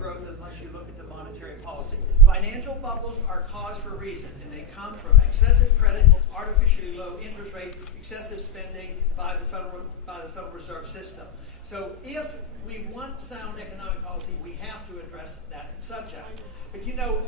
growth unless you look at the monetary policy. Financial bubbles are caused for a reason, and they come from excessive credit, artificially low interest rates, excessive spending by the Federal Reserve System. So if we want sound economic policy, we have to address that subject. But you know,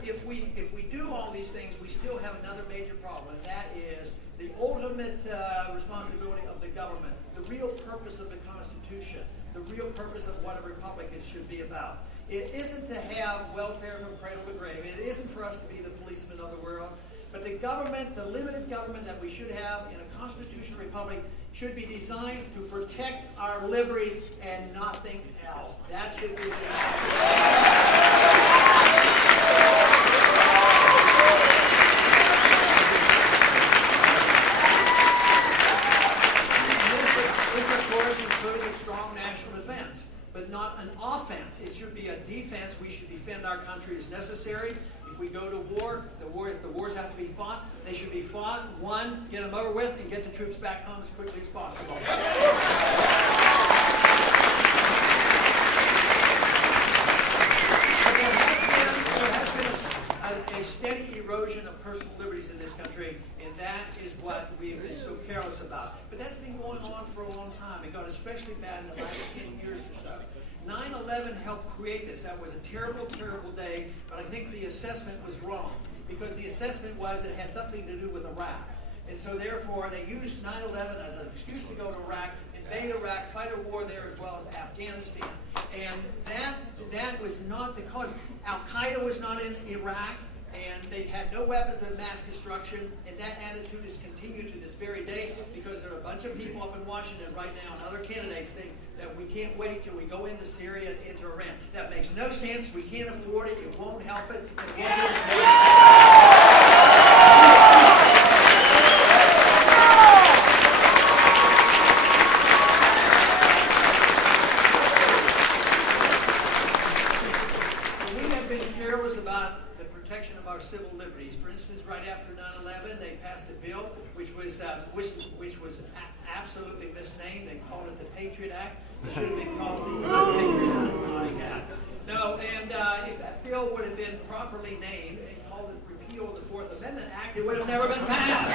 if we do all these things, we still have another major problem, and that is the ultimate responsibility of the government, the real purpose of the Constitution, the real purpose of what a republic should be about. It isn't to have welfare from cradle to grave. It isn't for us to be the policemen of the world. But the government, the limited government that we should have in a constitutional republic, should be designed to protect our liberties and nothing else. That should be the includes a strong national defense, but not an offense. It should be a defense. We should defend our country as necessary. If we go to war, if the wars have to be fought, they should be fought, won, get them over with, and get the troops back home as quickly as possible. A steady erosion of personal liberties in this country, and that is what we've been so careless about. But that's been going on for a long time. It got especially bad in the last 10 years or so. 9/11 helped create this. That was a terrible, terrible day, but I think the assessment was wrong, because the assessment was it had something to do with Iraq. And so therefore, they used 9/11 as an excuse to go to Iraq, invade Iraq, fight a war there as well as Afghanistan. And that was not the cause. Al-Qaeda was not in Iraq, and they had no weapons of mass destruction, and that attitude is continued to this very day, because there are a bunch of people up in Washington right now and other candidates think that we can't wait till we go into Syria and into Iran. That makes no sense. We can't afford it. It won't help it. It won't do it. Civil liberties. For instance, right after 9/11, they passed a bill which was absolutely misnamed. They called it the Patriot Act. It should have been called the Unpatriotic Act. No, and if that bill would have been properly named and called it Repeal of the Fourth Amendment Act, it would have never been passed.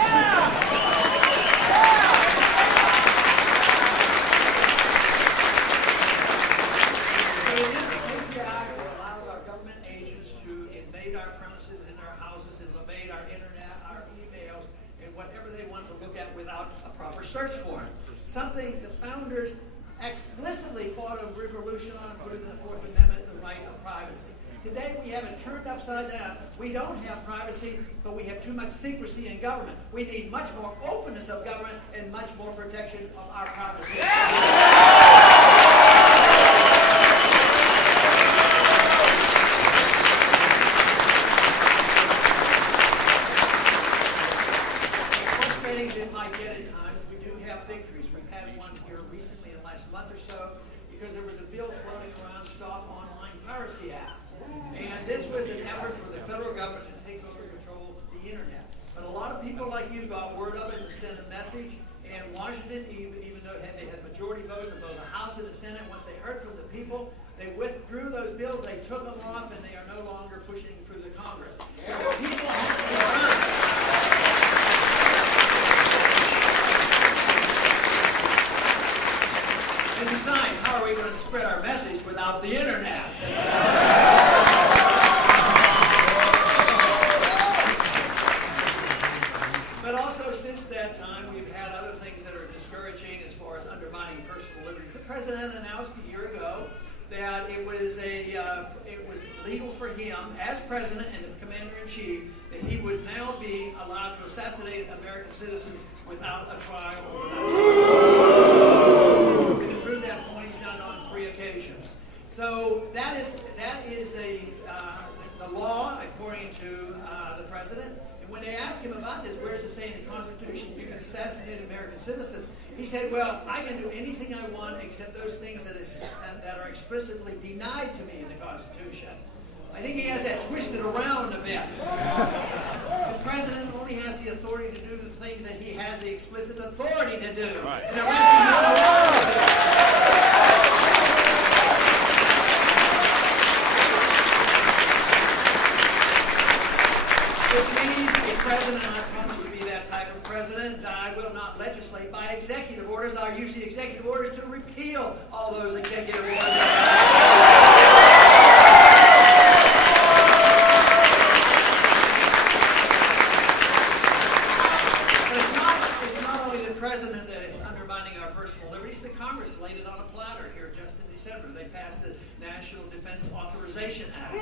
So it is the Patriot Act that allows our government agents to invade our premises in our houses and invade our internet, our emails, and whatever they want to look at without a proper search warrant. Something the founders explicitly fought a revolution on and put it in the Fourth Amendment, the right of privacy. Today we have it turned upside down. We don't have privacy, but we have too much secrecy in government. We need much more openness of government and much more protection of our privacy. It might get at times. We do have victories. We've had one here recently in the last month or so, because there was a bill floating around, Stop Online Piracy Act. And this was an effort for the federal government to take over control of the internet. But a lot of people like you got word of it and sent a message, and Washington, even though they had majority votes in both the House and the Senate, once they heard from the people, they withdrew those bills, they took them off, and they are no longer pushing through the Congress. So people have to be heard. And besides, how are we going to spread our message without the internet? But also, since that time, we've had other things that are discouraging as far as undermining personal liberties. The president announced a year ago that it was legal for him, as president and the commander-in-chief, that he would now be allowed to assassinate American citizens without a trial or without trial. And to prove that point, he's done it on 3 occasions. So that is the law according to the president. And when they asked him about this, where does it say in the Constitution you can assassinate an American citizen? He said, well, I can do anything I want except those things that are explicitly denied to me in the Constitution. I think he has that twisted around a bit. The president only has the authority to do the things that he has the explicit authority to do. Right. And the rest is not allowed to do. Which means a president, and I promise to be that type of president, I will not legislate by executive orders. I use the executive orders to repeal all those executive orders. President that is undermining our personal liberties. The Congress laid it on a platter here just in December. They passed the National Defense Authorization Act.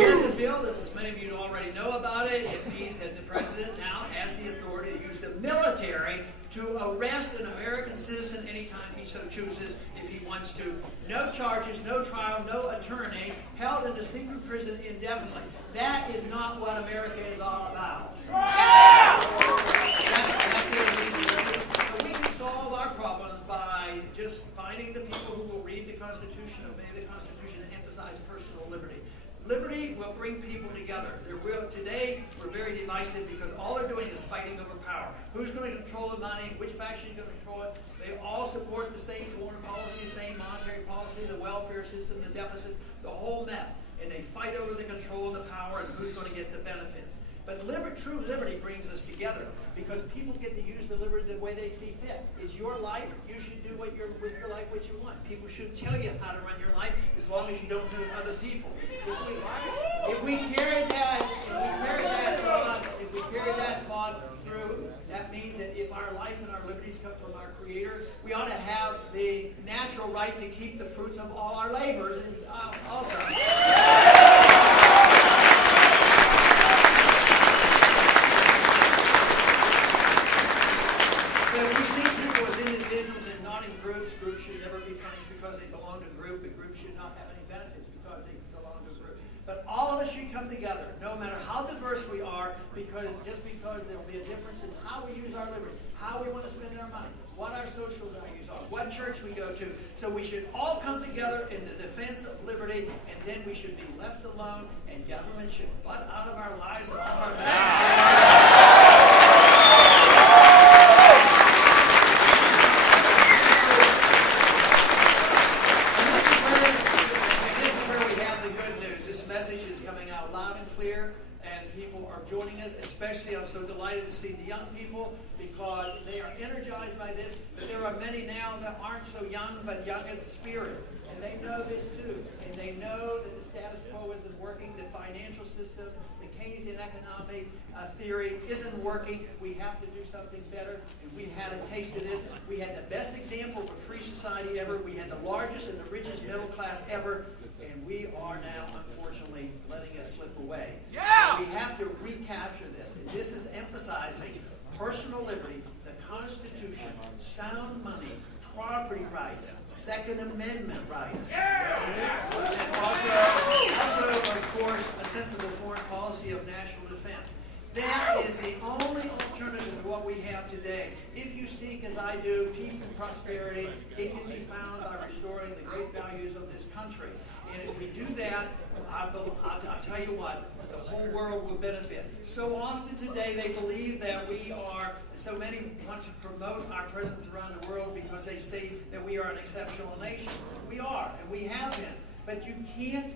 Here's a bill, as many of you already know about it. It means that the president now has the authority to use the military to arrest an American citizen anytime he so chooses, if he wants to. No charges, no trial, no attorney, held in a secret prison indefinitely. That is not what America is all about. We can solve our problems by just finding the people who will read the Constitution, obey the Constitution, and emphasize personal liberty. Liberty will bring people together. Today, we're very divisive because all they're doing is fighting over power. Who's going to control the money? Which faction is going to control it? They all support the same foreign policy, the same monetary policy, the welfare system, the deficits, the whole mess. And they fight over the control and the power and who's going to get the benefits. But true liberty brings us together because people get to use the liberty the way they see fit. It's your life. You should do with your life what you want. People should tell you how to run your life as long as you don't do other people. If we carry that thought through, that means that if our life and our liberties come from our Creator, we ought to have the natural right to keep the fruits of all our labors and also. If we see people as individuals and not in groups, groups should never be punished because they belong to a group, and groups should not have any benefits because they belong to a group. But all of us should come together, no matter how diverse we are, because there will be a difference in how we use our liberty, how we want to spend our money, what our social values are, what church we go to. So we should all come together in the defense of liberty, and then we should be left alone, and government should butt out of our lives and off our backs. Joining us, especially I'm so delighted to see the young people because they are energized by this, but there are many now that aren't so young but young in spirit, and they know this too, and they know that the status quo isn't working, the financial system, the Keynesian economic theory isn't working. We have to do something better, and we had a taste of this. We had the best example of a free society ever. We had the largest and the richest middle class ever, and we are now, unfortunately, letting it slip away. Yeah! So we have to recapture this, and this is emphasizing personal liberty, the Constitution, sound money, property rights, Second Amendment rights, and also, of course, a sensible foreign policy of national defense. That is the only alternative to what we have today. If you seek, as I do, peace and prosperity, it can be found by restoring the great values of this country. And if we do that, I'll tell you what, the whole world will benefit. So often today they believe that so many want to promote our presence around the world because they say that we are an exceptional nation. We are, and we have been. But you can't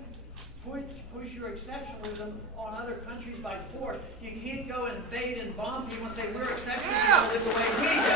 push your exceptionalism on other countries by force. You can't go invade and bomb people and say, we're exceptional, you live the way we do.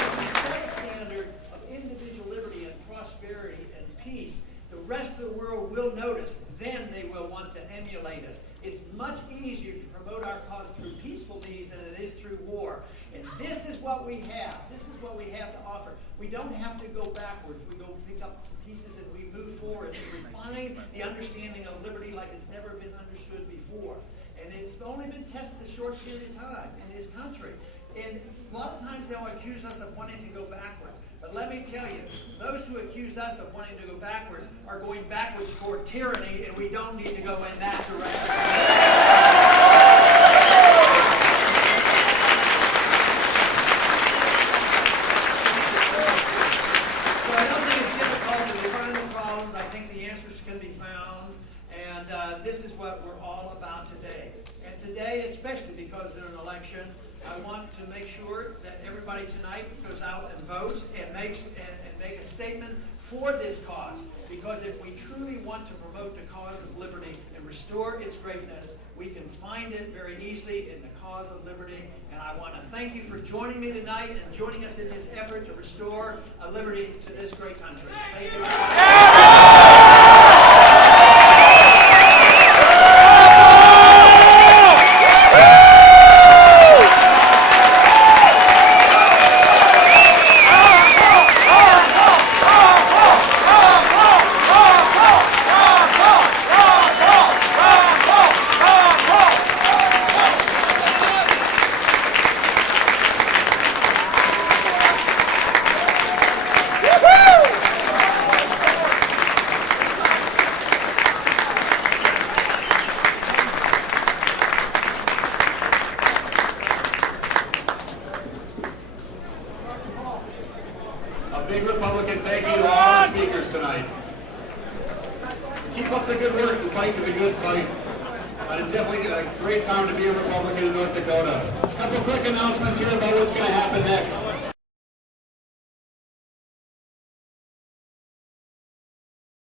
If we set a standard of individual liberty and prosperity and peace, the rest of the world will notice. Then they will want to emulate us. It's much easier to promote our cause through peaceful means than it is through war. And this is what we have. This is what we have to offer. We don't have to go backwards. We go pick up some pieces and we move forward and refine the understanding of liberty like it's never been understood before. And it's only been tested a short period of time in this country. And a lot of times they'll accuse us of wanting to go backwards. But let me tell you, those who accuse us of wanting to go backwards are going backwards for tyranny, and we don't need to go in that direction. So I don't think it's difficult to define the problems. I think the answers can be found, and this is what we're all about today. And today, especially because there's an election, I want to make sure that everybody tonight goes out and votes and make a statement for this cause. Because if we truly want to promote the cause of liberty and restore its greatness, we can find it very easily in the cause of liberty. And I want to thank you for joining me tonight and joining us in this effort to restore a liberty to this great country. Thank you. Big Republican thank you to all our speakers tonight. Keep up the good work and fight to the good fight. It's definitely a great time to be a Republican in North Dakota. A couple quick announcements here about what's going to happen next.